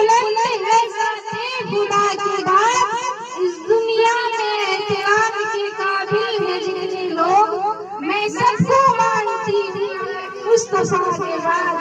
बुलंद है ज़ाते खुदा की बात, इस दुनिया में एतराज के काबिल है जितने लोग, मैं सबको मानती हूँ मुस्तफा के बाद।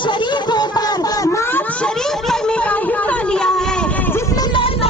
शरीफ होकर नाज शरीफ करने का हिस्सा लिया है, जिसमें दर्द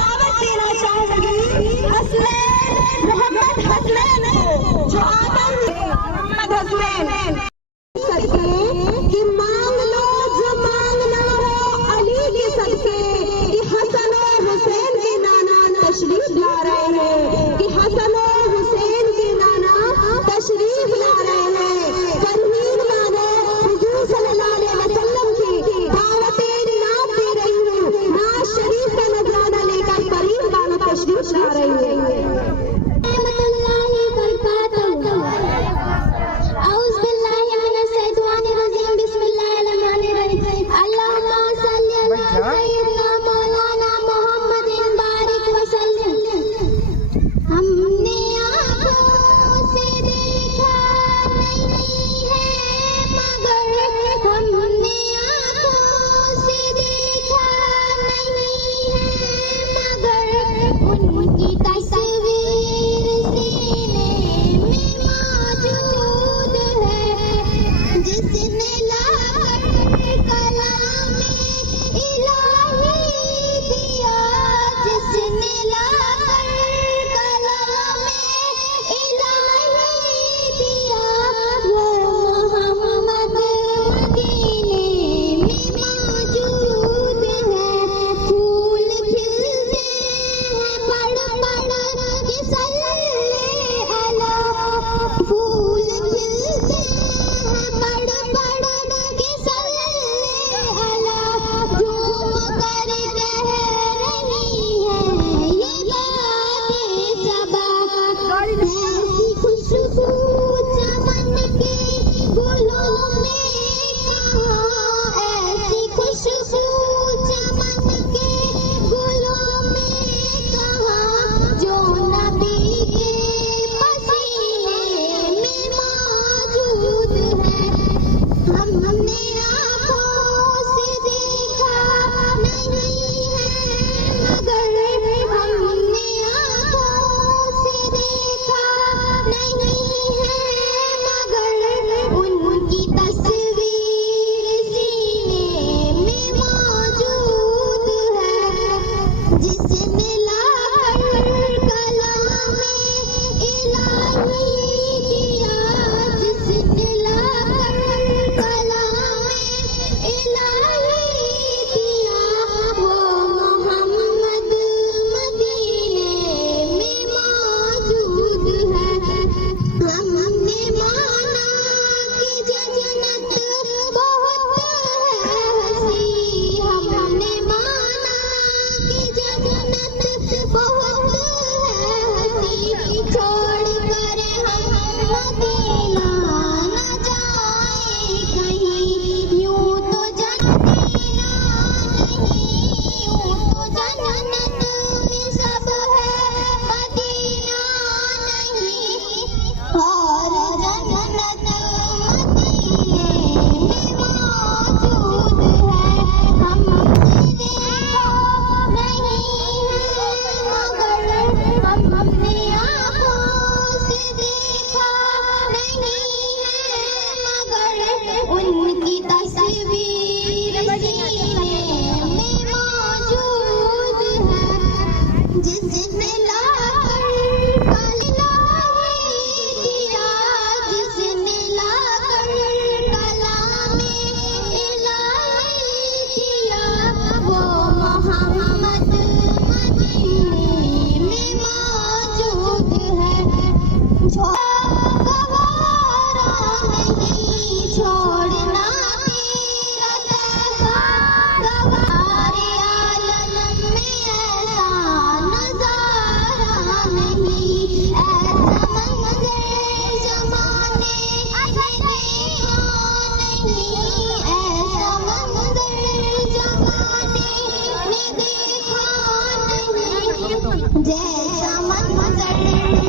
जैसा मंजर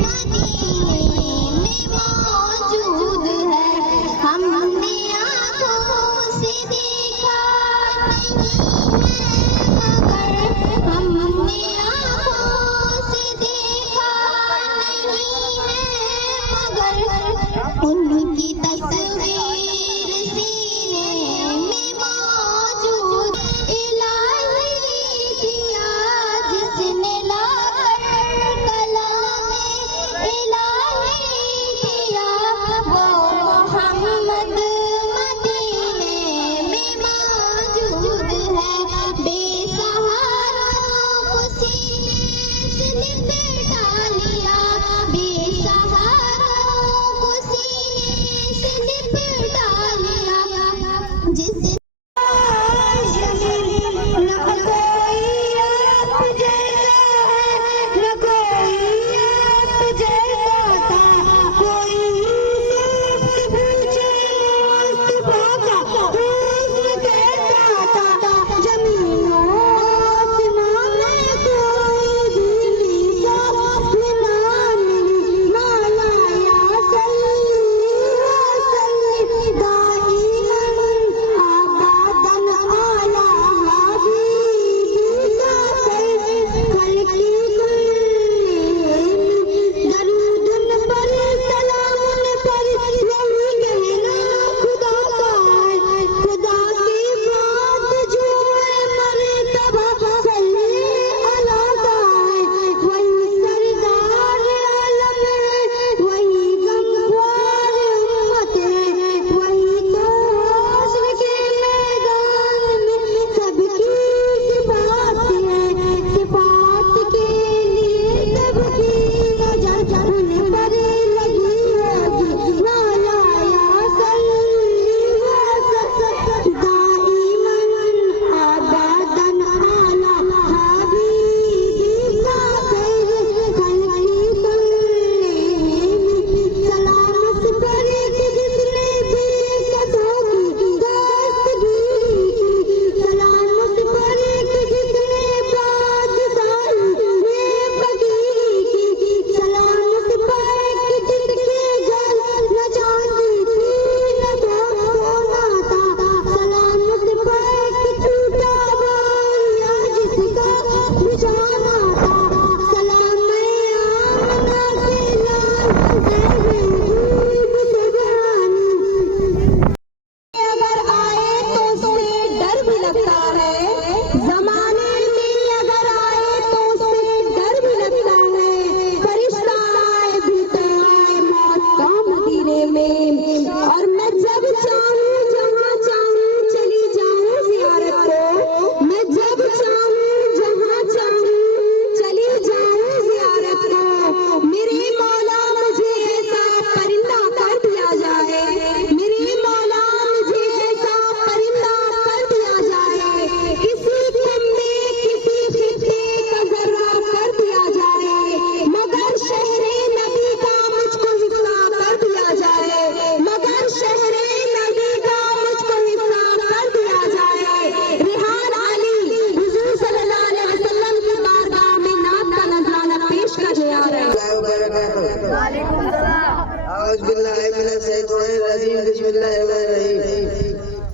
मदीने में मौजूद है हमने आँखों से देखा नहीं है, मगर हमने आँखों से देखा नहीं है, मगर उनकी तस्वीर सीने में मौजूद। इलाही दिया जिसने लाकर कलामे इलाही दिया, वो मोहम्मद मदीने में मौजूद है। बेसहारों को सीने से लिपटा लिया, बेसहारों को सीने से लिपटा लिया। जिस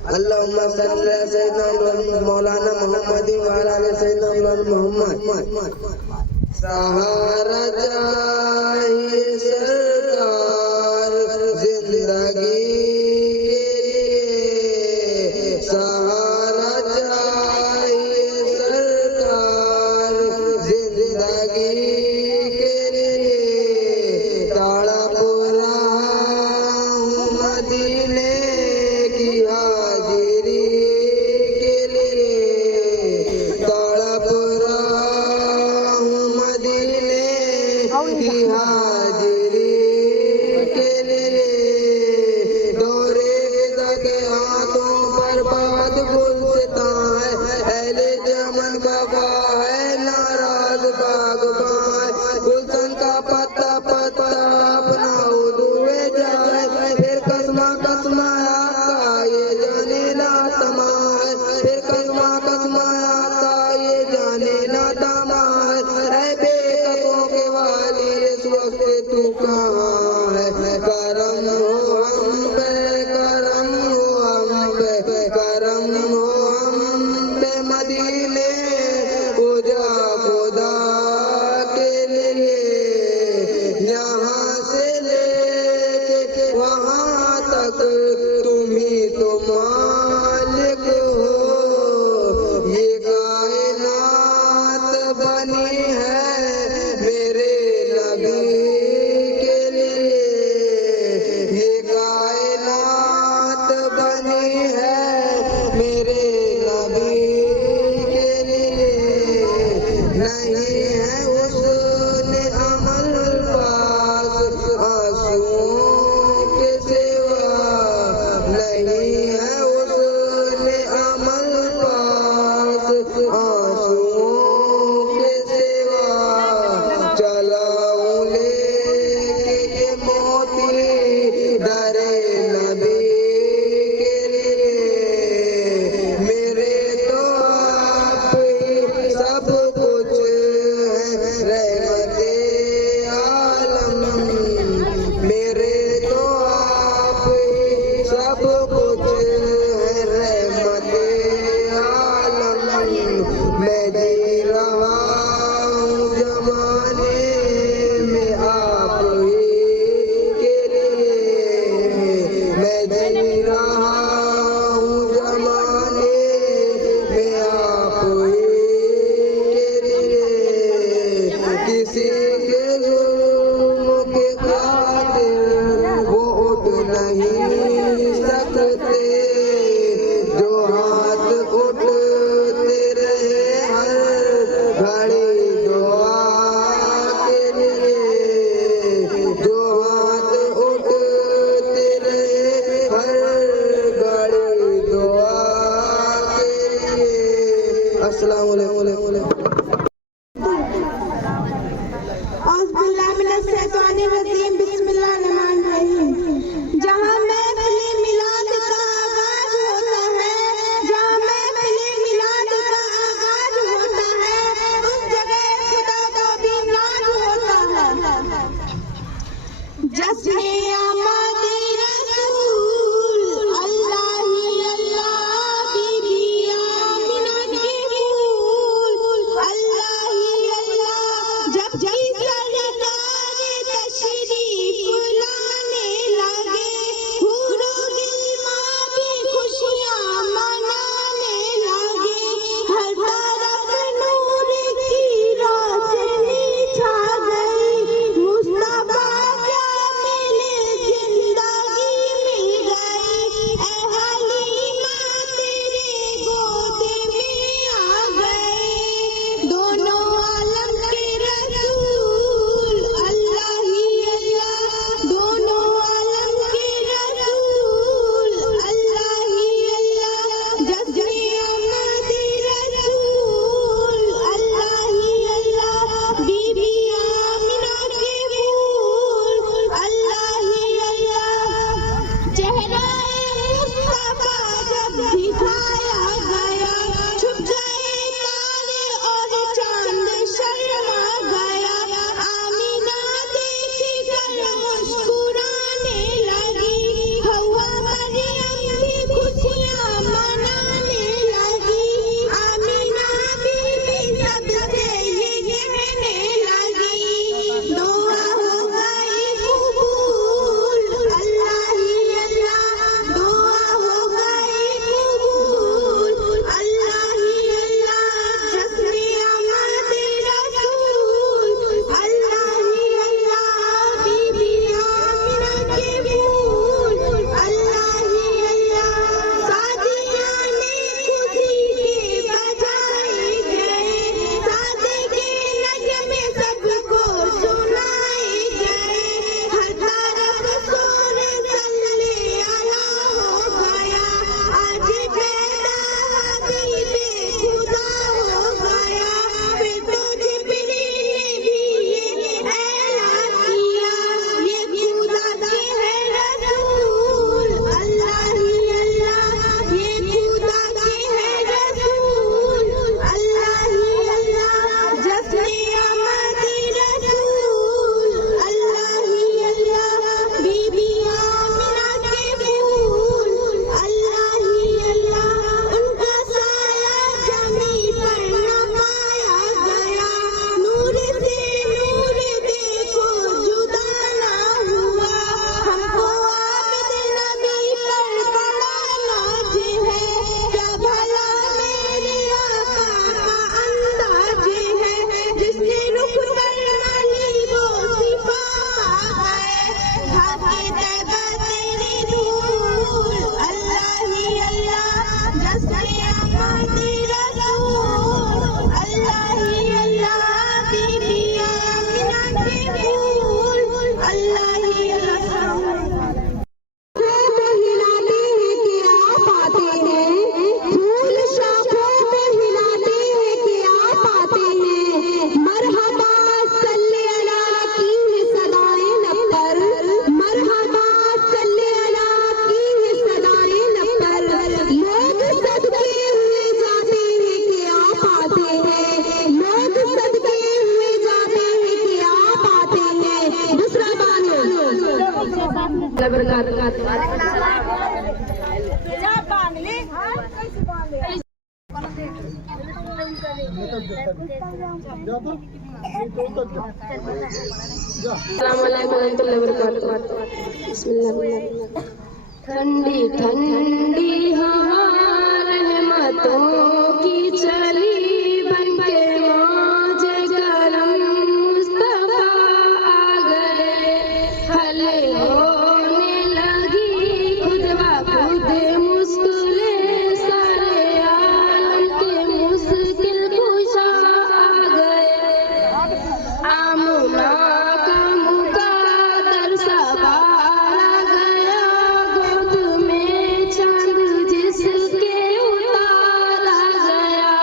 अल्लाहुम्मा सल्ली अला सय्यिदना मौलाना मुहम्मद व अला आलि सय्यिदना मुहम्मद। सहारा चाहिए सरकार जिंदगी के लिए, सहारा चाहिए सरकार जिंदगी के लिए। ताड़ा पूरा हूँ मदीने की हाजिरी के लिए, ताड़ा पूरा हूँ मदीने की हाजिरी के लिए। दौरे के हाथों पर बात गुलसिता है, अहले चमन का है नाराज बागबान। गुलशन का पत्ता पत्ता अपना उड़े जाए, फिर कसमा कसमा का ये जाने ना तमाय, फिर कसमा कसमा का ये जाने ना तमाय। जहाँ महफिल मिलाद का आगाज होता है, जहाँ महफिल मिलाद का आगाज होता है, उस जगह खुदा का भी नाज होता है। जश्न आमद रसूल अल्लाह ही अल्लाह, बीबी आमिना के फूल अल्लाह ही अल्लाह, जब सरकार तशरीफ लाने लगे, हूरो गिलमा भी खुशियां मनाने लगे, हर तरफ नूर की रोशनी छा गई, मुस्तफा क्या मिले जिंदगी मिल गई, ऐ हलीमा तेरे गोद में आ गए, दोनों आलम के रसूल अल्लाह ही अल्लाह, दोनों आलम के रसूल अल्लाह ही अल्लाह, जश्न आमद रसूल अल्लाह ही अल्लाह, बीबी आमिना के फूल अल्लाह ही अल्लाह, चेहरा मुस्तफा जब दिखाया गया, छुप गए तारे और चांद शर्मा गया, आमिना देख कर मुस्कुराने लगी, हवा मरियम भी खुशियां मनाने लगी, आमिना बीबी सबसे ये कहने लगी, दुआ हो गई कबूल अल्लाह ही अल्लाह, दुआ हो गई कबूल अल्लाह ही अल्लाह, जश्न आमद रसूल अल्लाह ही अल्लाह, बीबी आमिना के फूल अल्लाह ही अल्लाह, सादियाने खुशी के बजाए गए, सादे के नगमे सबको सुनाए गए, हर तरफ शोर सल्ले अला हो गया, आज पैदा हबीबे खुदा हो गया, फिर तो जिब्रील ने भी ये ऐलान किया, ये खुदा के है रसूल अल्लाह ही अल्लाह, ये खुदा के है रसूल अल्लाह ही अल्लाह, जश्न आमद रसूल अल्लाह ही अल्लाह, बीबी आमिना के फूल अल्लाह ही अल्लाह, उनका साया जमी पर न पाया गया, नूर से नूर देखो जुदा ना हुआ, हमको आबिद नबी पर बड़ा नाज है, क्या भला मेरे आका का अंदाज है, जिसने रुख पर मली वो सिफा पा गए, ढाके तैबा तेरे धूल अल्लाह ही अल्लाह, जश्न आमद रसूल अल्लाह ही अल्लाह, बीबी आमिना के फूल अल्लाह ही अल्लाह, हिलाते हैं कि आप आते हैं, फूल शाखों पे हिलाते हैं कि आप आते हैं, मरहबा सल्ले अला की है सदाएं लब पर, मरहबा सल्ले अला की है सदाएं लब पर, लोग सदके हुए जाते हैं कि आप आते हैं, लोग सदके हुए जाते हैं कि आप आते हैं, दूसरा बानो ठंडी ठंडी हवा रहमतों की चली, बनके मौज करम मुस्तफा आ गए, हले होने लगी खुद ब खुद मुस्कुले, सारे आलम के मुश्किल कुशा आ गए, आमुना का मुकादर सवारा गया, गोद में चांद जिसके उतारा गया,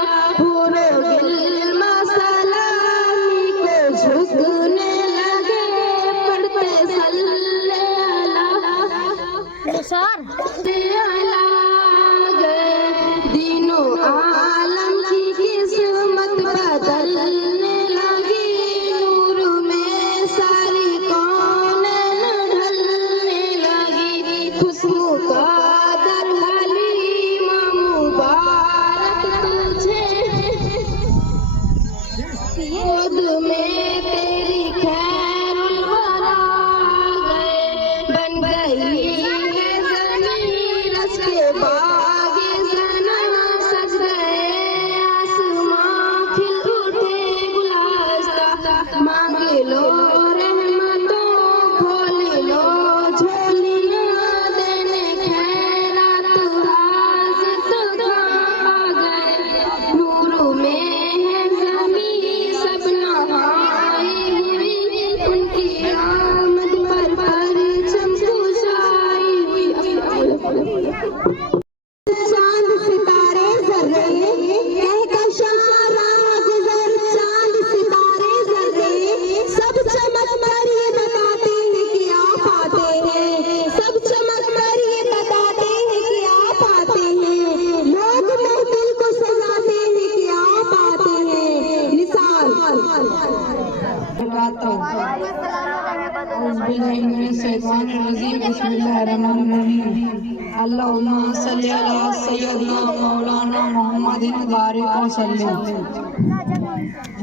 वबरकातुहू। औज़ुबिल्लाहि मिनश्शैतानिर्रजीम। बिस्मिल्लाहिर्रहमानिर्रहीम। अल्लाहुम्मा सल्लि अला सय्यदिना मौलाना मुहम्मदिन बारिक वसल्लिम।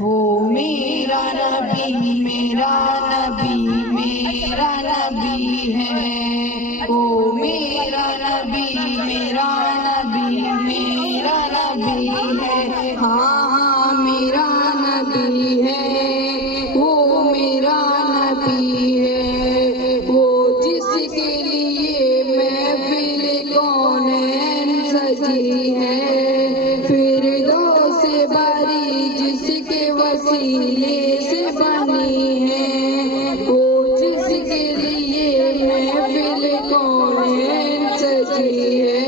वो मेरा नबी मेरा नबी मेरा नबी है। वो मेरा नबी मेरा नबी मेरा नबी है। हाँ हाँ मेरा नबी है। वो मेरा नबी है। वो जिसके लिए महफिल कौनैन सजी है। फिरदौस बारी जिसके वसीले से बनी है। वो जिसके लिए महफिल कौनैन सजी है।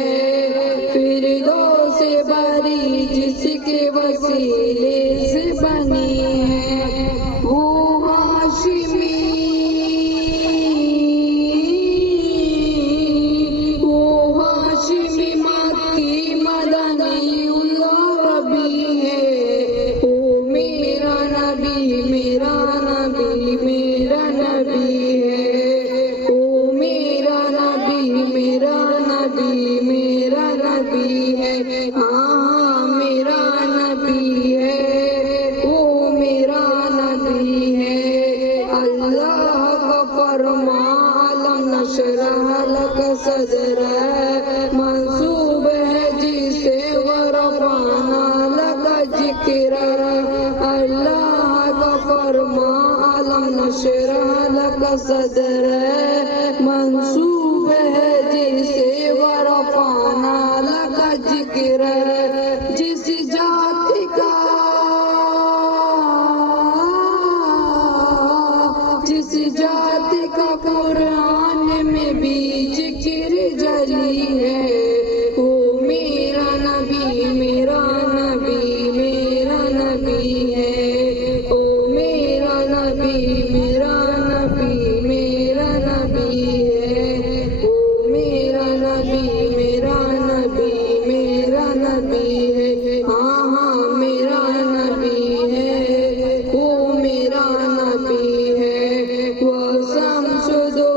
फिरदौस बारी जिसके वसीले से बनी है। वो हाशिमी मक्की मदनी रबी है। वो मेरा नबी मेरा नबी मेरा नबी है। वो मेरा नबी मेरा नबी मेरा नबी है। हाँ मेरा नबी है। वो मेरा नबी है। अल्लाह का फरमान अलम नशरह लक सदरक मंसूब है जिसे वरफाना लक जिक्र। अल्लाह का फरमान अलम नशरह लक सदरक मंसूब है जिसे वरफाना लक जिक्र। जिस जाति का कुरान में भी जिक्र जली है। वो मेरा नबी मेरा नबी मेरा नबी है। ओ मेरा नबी मेरा नबी मेरा नबी है। ओ मेरा नबी मेरा नबी मेरा नबी है। हाँ हाँ मेरा नबी है। वो मेरा नबी है। वो शम्सुदो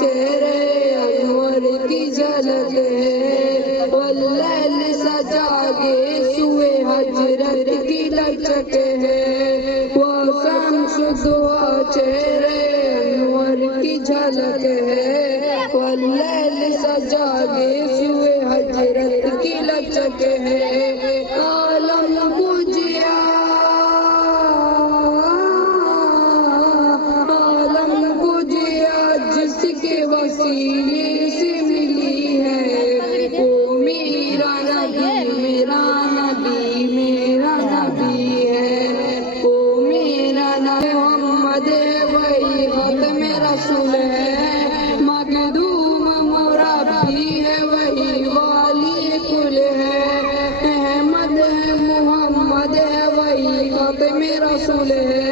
चेहरे अनवर की झलक है। वल्लैल सजा के सुए हजरत की लचक है। वो शम्सुदो चेहरे अनवर की झलक है। वल्लैल सजा के सुए हजरत की लचक है। आलम बुझिया जिसके वसीले से मिली है। वो मेरा नबी मेरा नबी मेरा नबी है। वो मेरा नबी मोहम्मद वही खत्म रसूल है। मखदूम मुरब्बी है वही वाली कुल है। अहमद है मोहम्मद है वही खत्म रसूल है।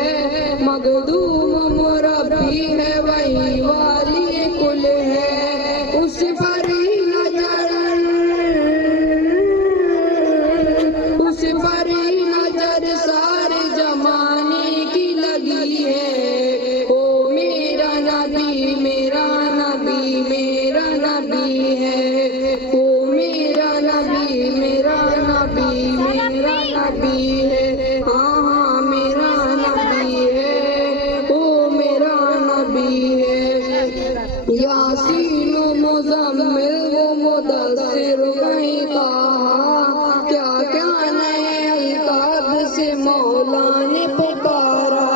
मखदूम मुरब्बी है वही वाली कुल है। उस पर ही नजर सारे जमाने की लगी है। ओ मेरा नबी मेरा नबी मेरा नबी है। ओ मेरा नबी मेरा नबी मेरा नबी है। हाँ हाँ मेरा नबी है। ओ मेरा नबी है। यासीन मुज़म्मिल वो मुदस्सिर वही ताहा। क्या क्या नए अल्काब से मौला ने पुकारा।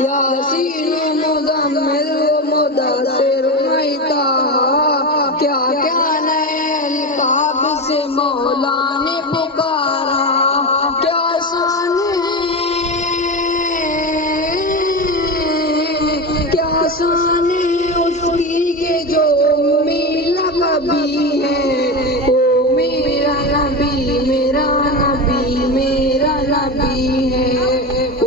यासीन मुज़म्मिल वो मुदस्सिर वही ताहा। क्या क्या नए अल्काब से मौला ने पुकारा। क्या शान है क्या शान है उसकी के जो मिला कभी है। ओ मेरा नबी मेरा नबी मेरा नबी है। ओ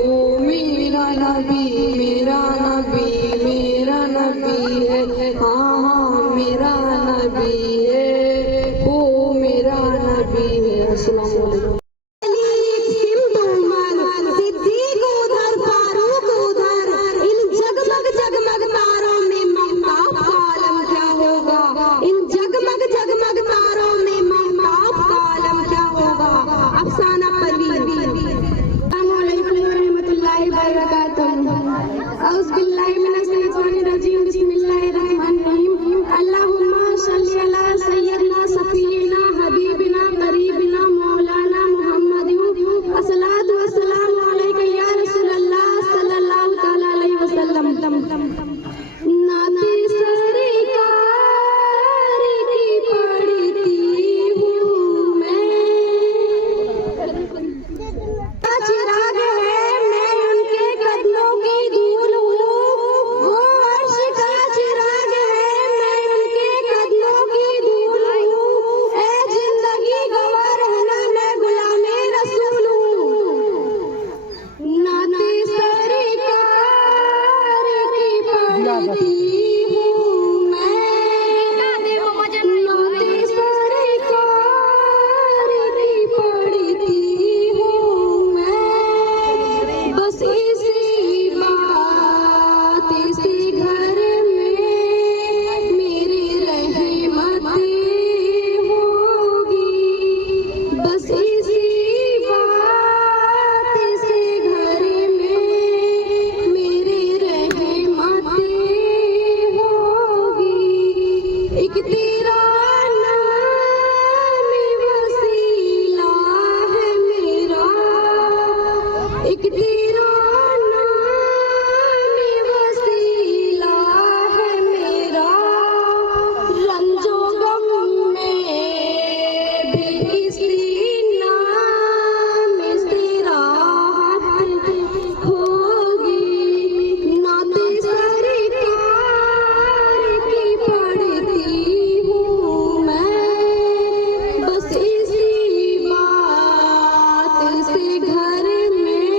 औज़ुबिल्लाहिमिनश्शैतानिर्रजीम बिस्मिल्लाहिर्रहमानिर्रहीम अल्लाहुम्मा सल्लि अला सय्यिदना सफीना हबीबिना करीबिना मौलाना मुहम्मदिन अस्सलातु वस्सलामु अलैका या रसूलल्लाह सल्लल्लाहु तआला अलैहि वसल्लम। नाते सरकार की पढ़ती हूँ मैं, चिराग है मैं उनके कदमों की धूल हूँ, वो अर्श का चिराग है मैं उनके कदमों की धूल हूँ, ऐ जिंदगी गवाह रहना मैं गुलामे रसूल हूँ। नाते सरकार की पढ़ती हूँ मैं, नाते सरकार की पढ़ती हूँ मैं, बस इसी बात से घर में मेरी रहमतें होगी, बस इसी बात से घर में मेरी रहमतें होगी। एक तेरा नाम वसीला है मेरा, एक तेरा नाम वसीला है मेरा, रंजो गम में भी इसी नाम से राहत होगी। नाते सरकार की पढ़ती हूँ मैं, बस इसी बात से घर में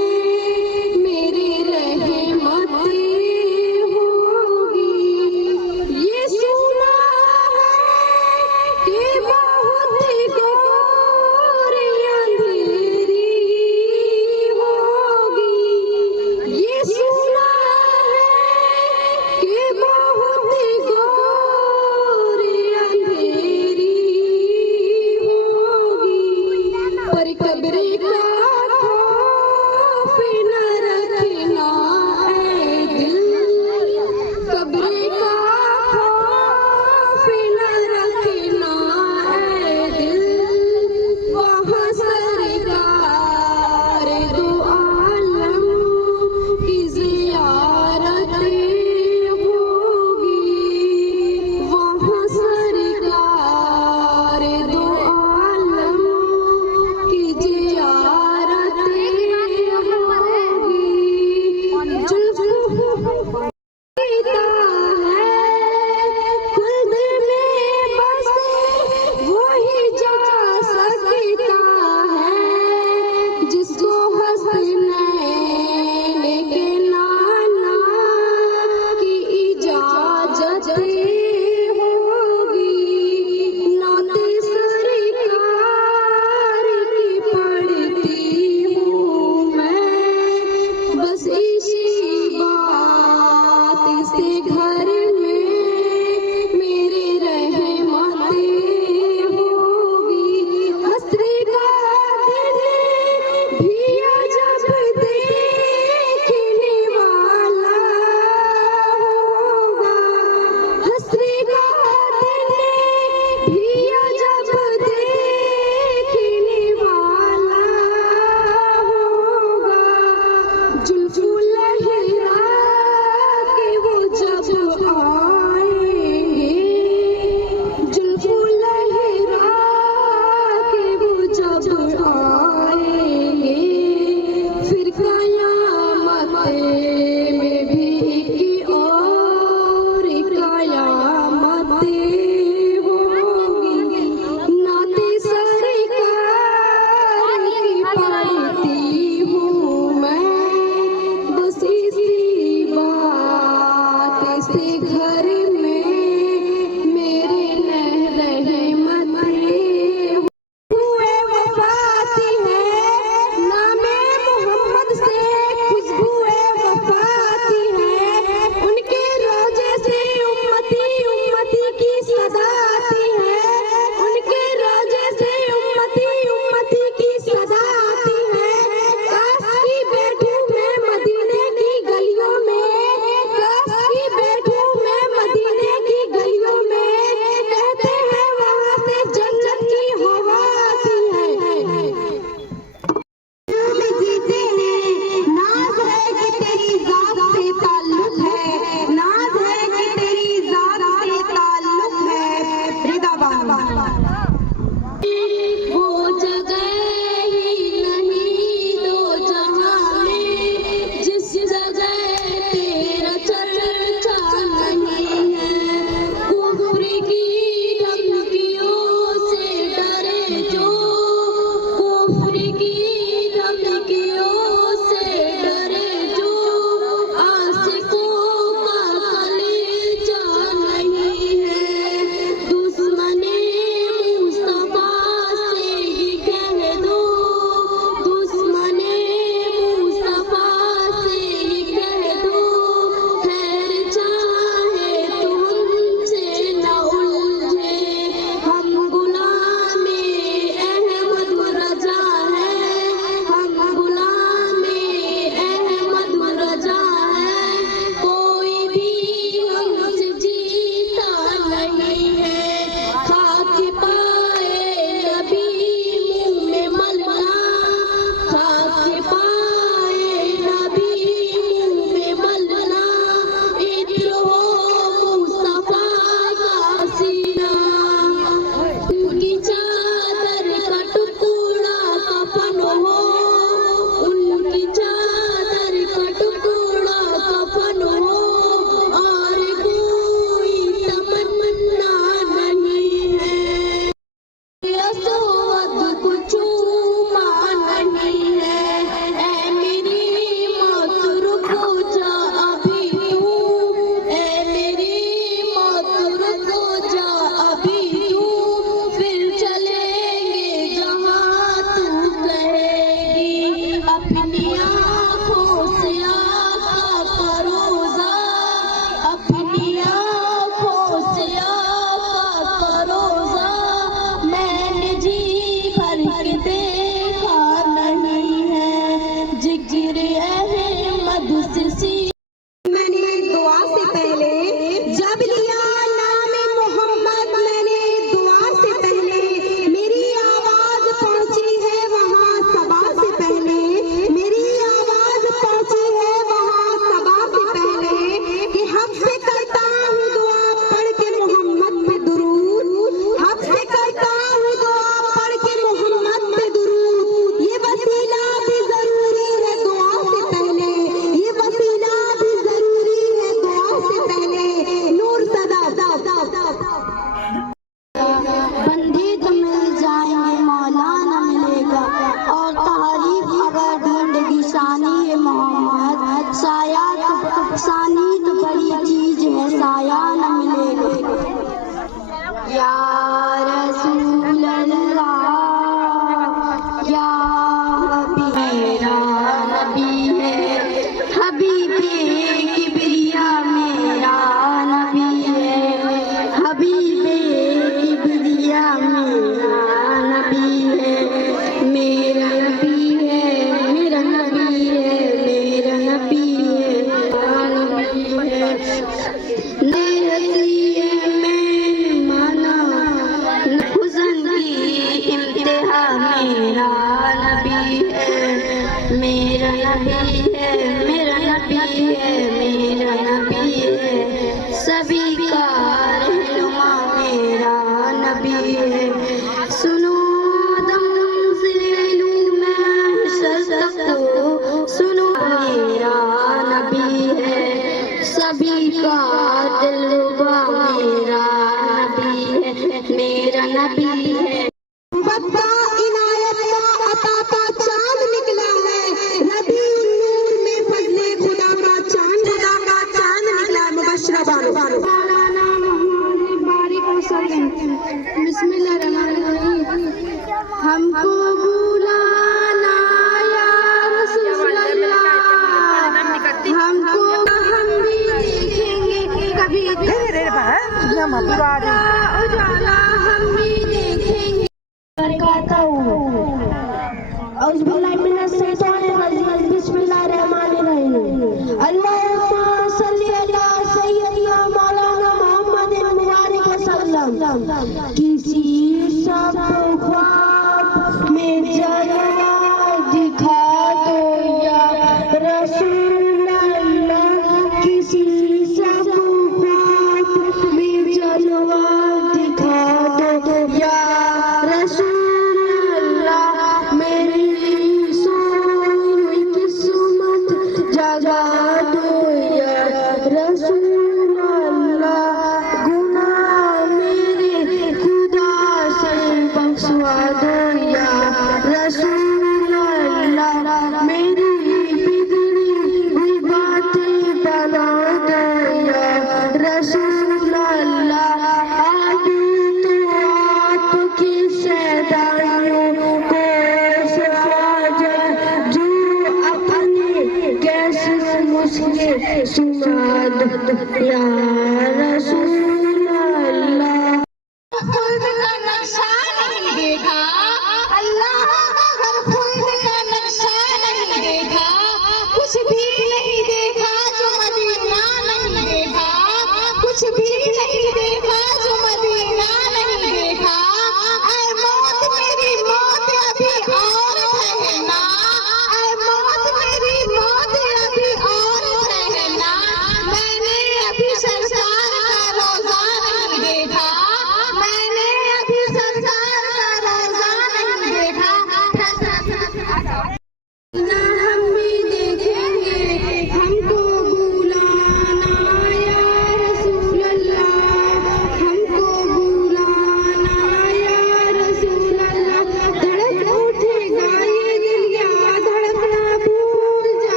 सानी तो बड़ी चीज है, साया न मिलेगा। या रसूल अल्लाह, या मेरा नबी है, हबीबे किबरिया मेरा नबी है, हबीबे किबरिया मेरा नबी है, मेरा नबी है, मेरा नबी है, मेरा नबी है, मेरा नबी है। हुज़न की इम्तिहा मेरा नबी है, मेरा नबी है, मेरा नबी है, मेरा नबी है, सभी का रहनुमा मेरा नबी है। सुनो दम ज़िलू में शस्तको, सुनो मेरा नबी है, सभी का दिलरुबा मेरा नबी है, मेरा नबी है। बद्दा इनायत का अता का चांद निकला है, नबी नूर में फजले खुदा का चांद निकला है। मुबश्शिरा बानो मौलाना मोहम्मद बारिक वसल्लम। बिस्मिल्लाहिर्रहमानिर्रहीम। हमको बुलाना या रसूल अल्लाह, हमको हम भी देखेंगे कभी उजाला हम भी देखेंगे। अल्लाहुम्मा सल्ली अला सय्यदना मौलाना मुहम्मद मुबारक वसल्लम। किसी सब ख्वाब में जलवा दिखा दो या रसूल अल्लाह, किसी सब ख्वाब में जलवा दिखा दो या रसूल अल्लाह, मेरी सोई हुई किस्मत जगा दो या रसूल अल्लाह, गुनाह मेरे खुदा से बख्शवा दो या रसूल अल्लाह, मेरी बिगड़ी हुई बातें बना दो या रसूल अल्लाह। आगे तो आपकी सदाइयों को सजा जो अपने कैसे मुझे सुना दो या रसूल अल्लाह। खुल्द का नक्शा नहीं देखा अल्लाह, अगर खुल्द का नक्शा नहीं देखा, कुछ भी नहीं देखा जो मदीना नहीं देखा, कुछ भी नहीं देखा जो मदीना नहीं देखा। ऐ मौत मेरी मौत अभी और ठहरना, ऐ मौत मेरी मौत अभी और ठहरना। मैंने अभी सरकार का रोजा नहीं देखा, मैंने अभी सरकार का रोजा नहीं देखा। ना हम भी देखेंगे, हमको बुलाना या रसूल अल्लाह।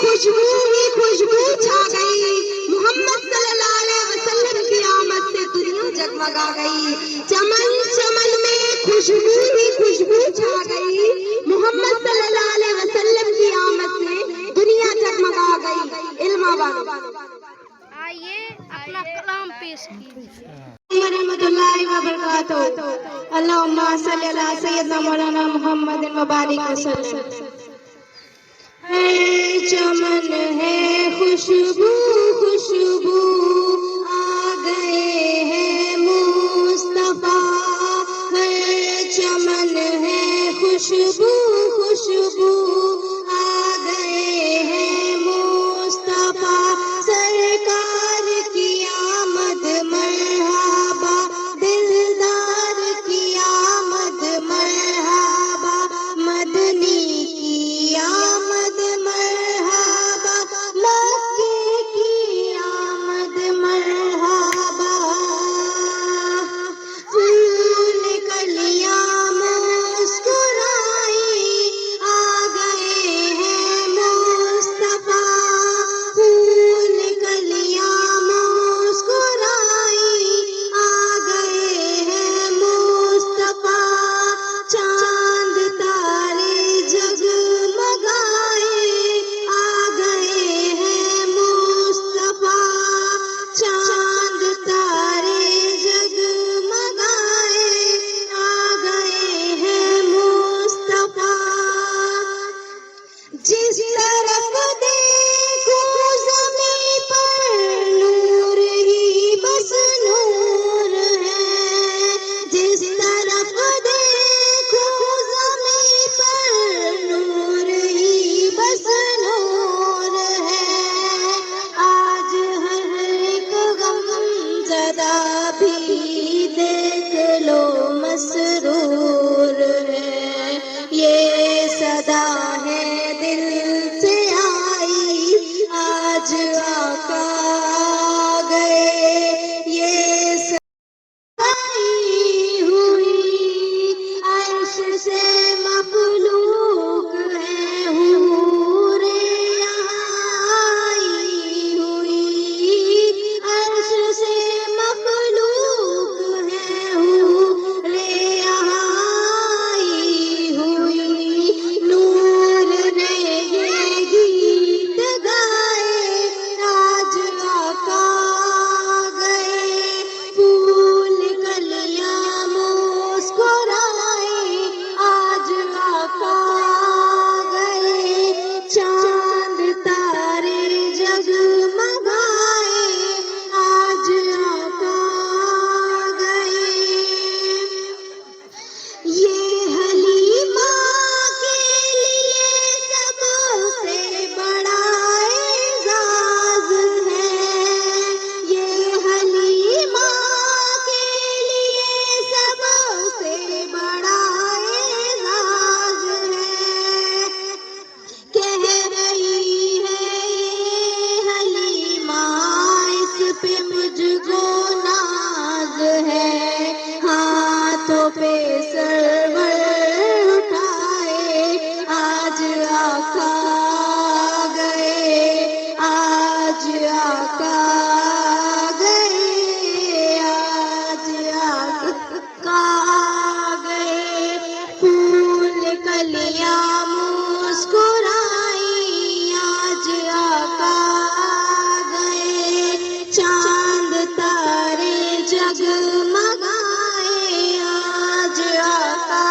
खुशबू ही खुशबू छा गई, मोहम्मद सल्लल्लाहु अलैहि वसल्लम की आमद से दुनिया जगमगा गई। चमन चमन में खुशबू ही खुशबू छा गई, मोहम्मद सल्लल्लाहु अलैहि वसल्लम की आमद से दुनिया जगमगा गई। इल्माबाद आइए अपना कलाम पेश कीजिए। रहमतुल्लाहि व बरकातहू। अल्लाहुम्मा सल्ली अला सय्यदना मौलाना मुहम्मद व बारिक वसल्लम। है चमन है खुशबू खुशबू, आ गए हैं मुस्तफा। है चमन है खुशबू खुशबू, आ गए हैं मुस्तफा। सरकार की आमद मरहबा, दिलदार की आमद मरहबा, मदनी की आमद मरहबा, मक्के की आमद मरहबा। फूल कलियां मुस्कुराई, आ गए हैं मुस्तफा। फूल कलियां मुस्कुराई, आ गए हैं मुस्तफा। चांद तारे जगमगाए, आ गए हैं मुस्तफा। चांद तारे जगमगाए, आ गए हैं मुस्तफा। जिस तरफ देखो ज़मीं पर नूर ही बस नूर है। जिस तरफ देखो ज़मीं पर नूर ही बस नूर है। आज हर एक गमज़दा भी देख लो मसरूर है। ये सदा है दिल से आई, आज आका गए। ये सदाई हुई अर्श से मखलूक है, हूरे यहाँ आई हुई अर्श से मखलूक है, हूरे यहाँ आई हुई। नूर ने ये गीत गाए, आज आका गए। फूल कलियां मुस्कुराए, आज आका गए। चांद तारे जगमगाए, आज आका गए। ये हलीमा के लिए सबसे बड़ा एजाज है। ये हलीमा के लिए सबसे बड़ा एजाज है। कह रही है ये हलीमा, इस पे मुझको नाज है। हाथों पे सरवर उठाए, आज आका गए। आज आका गए, आज आका गए। फूल कलियां मुस्कुराई, आज आका गए। चांद तारे जगमगाए, आज आका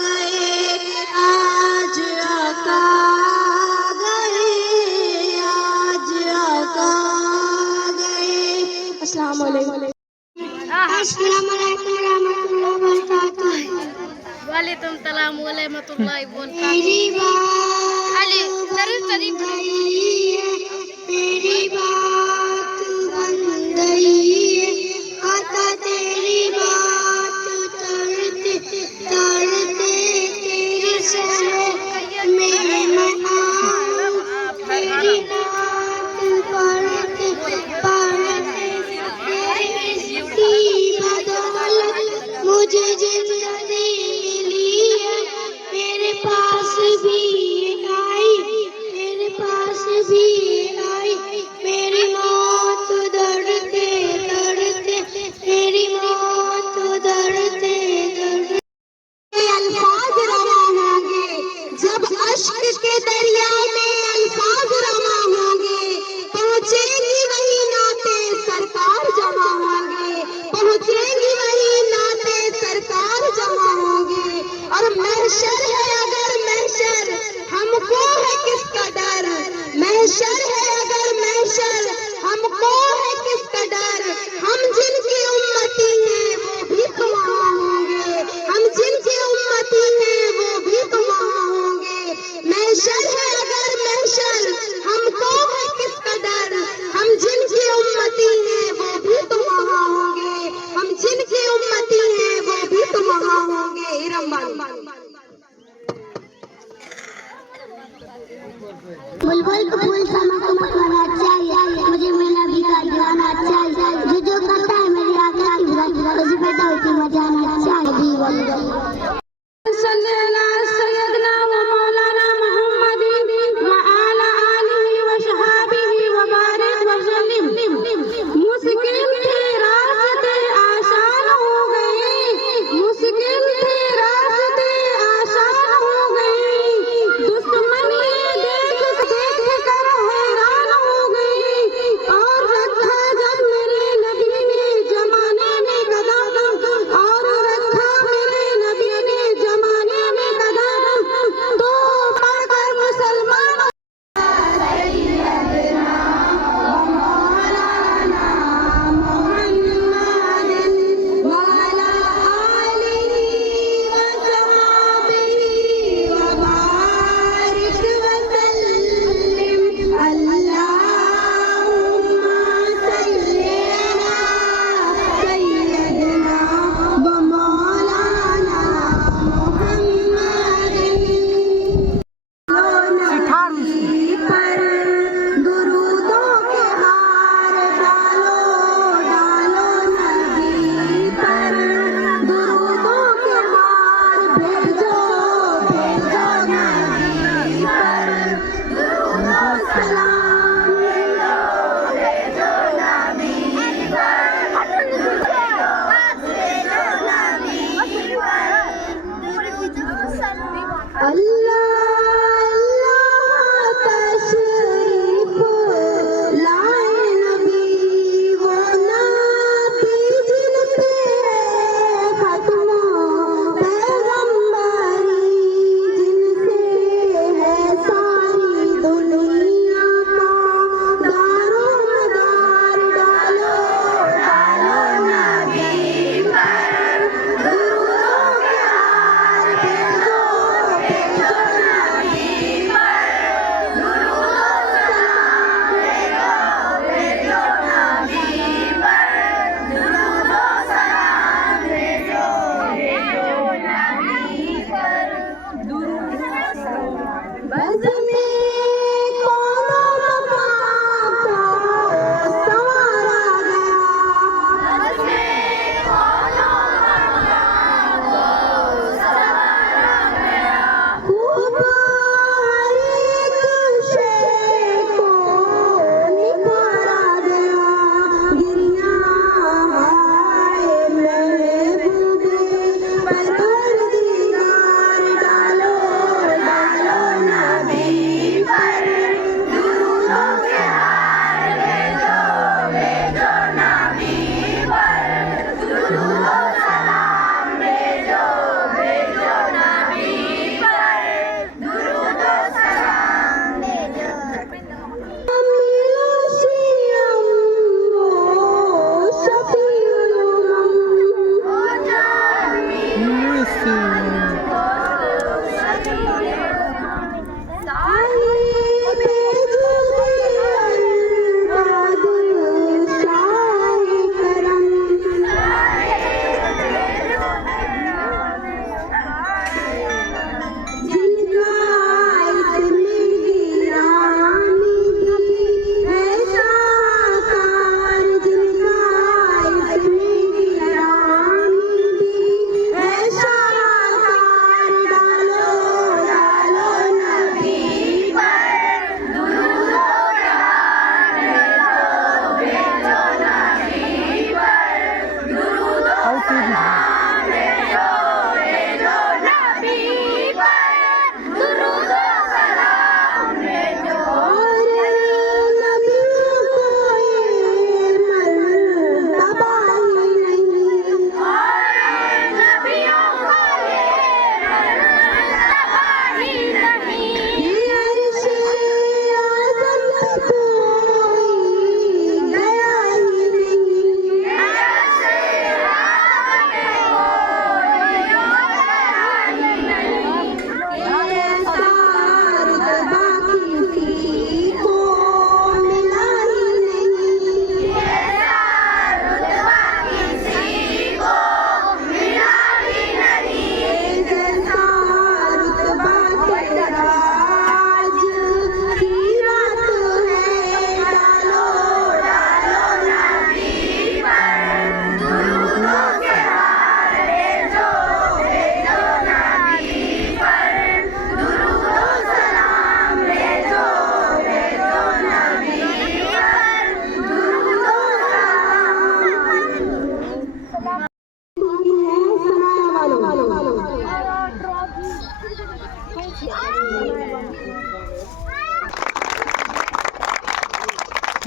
गए। आज आका गए, आज आका गए। अस्सलाम वालेकुम। अस्सलाम वालेकुम रहमतुल्लाहि व बरकातहू। वालेकुम सलाम व रहमतुल्लाहि व बरकातहू। मेरी बात अली शरीफ शरीफ मेरी बात बन गई है। आता तेरी बात तरते तरते तेरी सरो में मना, तेरी नात पढ़ते पढ़ते तेरी बदौलत मुझे जिंदगी मिली है। मेरे पास पहुंचेंगी वही नाते सरकार जहाँ होंगे। और महशर है अगर महशर, हमको है किसका डर। महशर है अगर महशर, हमको है किसका डर। हम जिनकी उम्मती हैं वो भी तो वहाँ होंगे। हम जिनकी उम्मती हैं वो भी तो वहाँ होंगे। महशर है अगर महशर, हमको है किसका डर। हम जिनकी उम्मती हैं वो भी तो वहाँ होंगे। हम जिनकी उम्मती हैं वो भी तो वहाँ होंगे। बुलबुल का फूल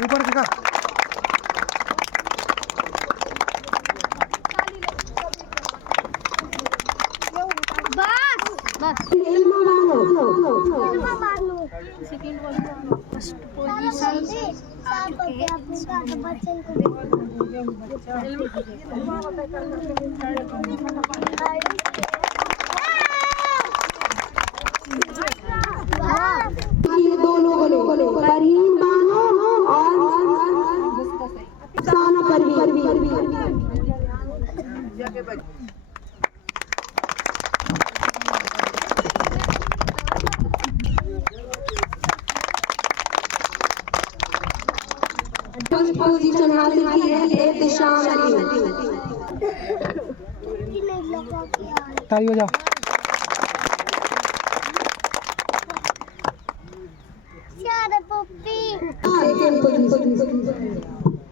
ऊपर दिखा ये दो लोगों ने करीम बानो और साना परवीन पोजीशन हासिल की है एहतिशाम अली। ताली हो जा सेकंड पोजीशन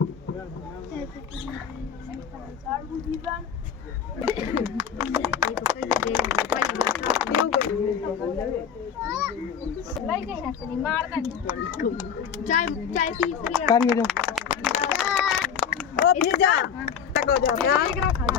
ताली हो जा ओ फिर जा तक हो जा